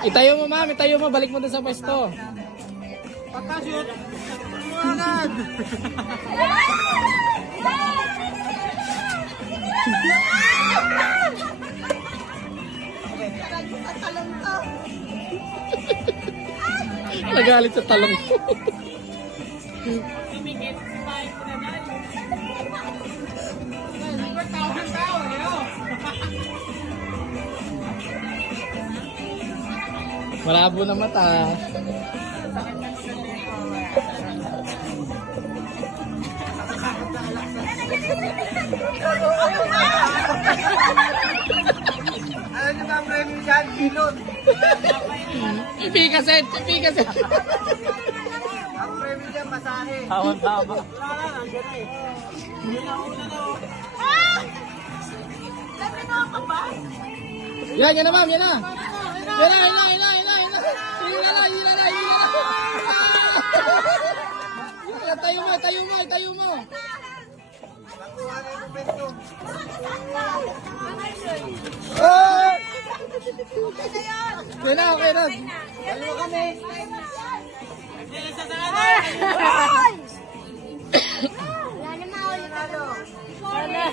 Itayo mo, ma'am. Itayo mo. Balik mo dun sa pwesto. Pagka-shoot, agad! Nagalit sa talong. Malabo na mata. Alam niyo ba ang premyo dyan? Bilot! Pikaset! Pikaset! Ang premyo dyan, masahe! Tama-tama. Wala na, nandiyan na eh. Una na oh. Yan, yan na, ma'am. Yan na. Yan na, yan na, yan na, yan na, yan na. Hila na, hila na, hila na. Yan, tayo mo, tayo mo, tayo mo. Nakuha na yung momento. Oh! Yan na, okay na. Dalawa kami. Wala na maulit. Wala.